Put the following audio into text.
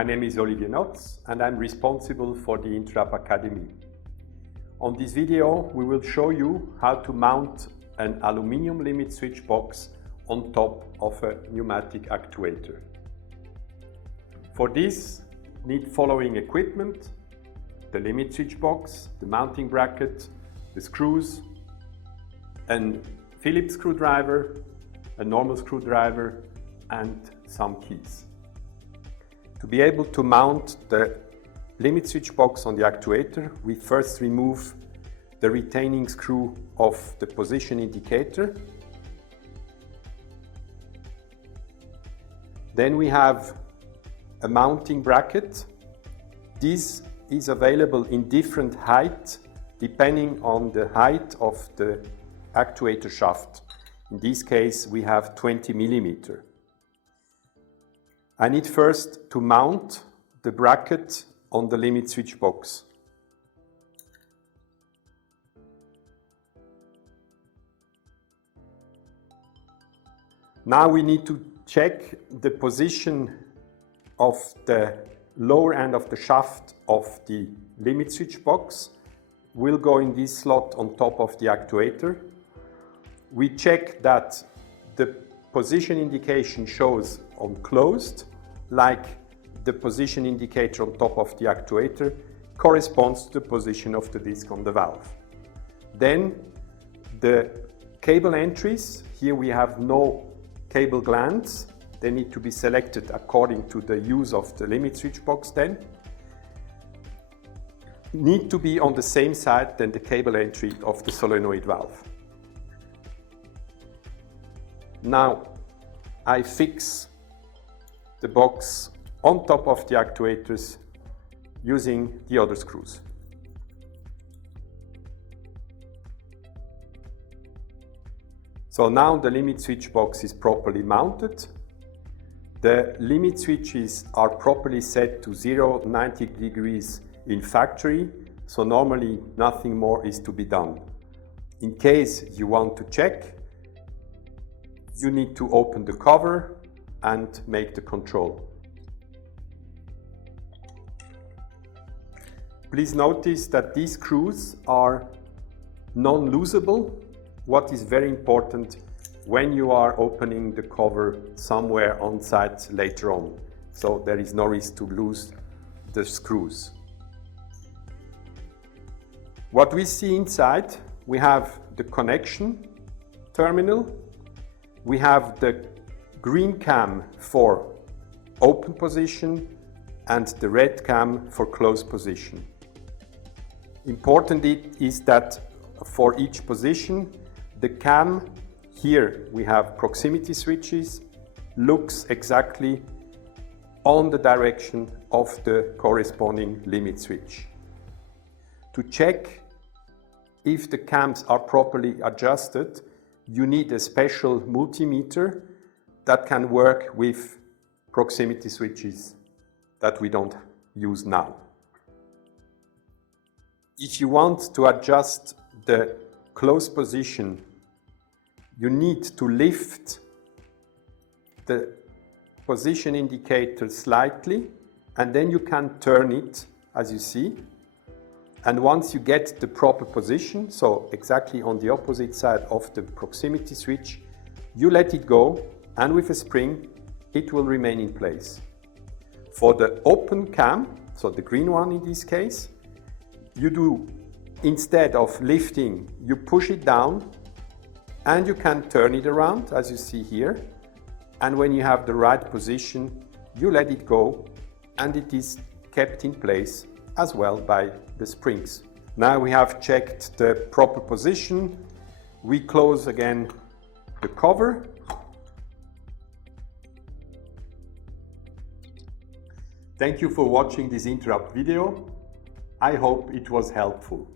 My name is Olivier Notz and I'm responsible for the Interap Academy. On this video we will show you how to mount an aluminium limit switch box on top of a pneumatic actuator. For this, need following equipment: the limit switch box, the mounting bracket, the screws, a Phillips screwdriver, a normal screwdriver and some keys. To be able to mount the limit switch box on the actuator, we first remove the retaining screw of the position indicator. Then we have a mounting bracket. This is available in different height depending on the height of the actuator shaft. In this case we have 20 millimeter. I need first to mount the bracket on the limit switch box. Now we need to check the position of the lower end of the shaft of the limit switch box. Will go in this slot on top of the actuator. We check that the position indication shows on closed, like the position indicator on top of the actuator corresponds to the position of the disc on the valve. Then the cable entries, here we have no cable glands, they need to be selected according to the use of the limit switch box then. Need to be on the same side than the cable entry of the solenoid valve. Now I fix the box on top of the actuators using the other screws. So now the limit switch box is properly mounted. The limit switches are properly set to 90 degrees in factory, so normally nothing more is to be done. In case you want to check, you need to open the cover and make the control. Please notice that these screws are non-looseable, what is very important when you are opening the cover somewhere on site later on. So there is no risk to lose the screws. What we see inside, we have the connection terminal, we have the green cam for open position and the red cam for closed position. Important is that for each position, the cam, here we have proximity switches, looks exactly on the direction of the corresponding limit switch. To check if the cams are properly adjusted, you need a special multimeter that can work with proximity switches that we don't use now. If you want to adjust the closed position, you need to lift the position indicator slightly and then you can turn it as you see. And once you get the proper position, so exactly on the opposite side of the proximity switch, you let it go and with a spring it will remain in place. For the open cam, so the green one in this case, you do, instead of lifting, you push it down and you can turn it around as you see here. And when you have the right position, you let it go and it is kept in place as well by the springs. Now we have checked the proper position. We close again the cover. Thank you for watching this Interap video. I hope it was helpful.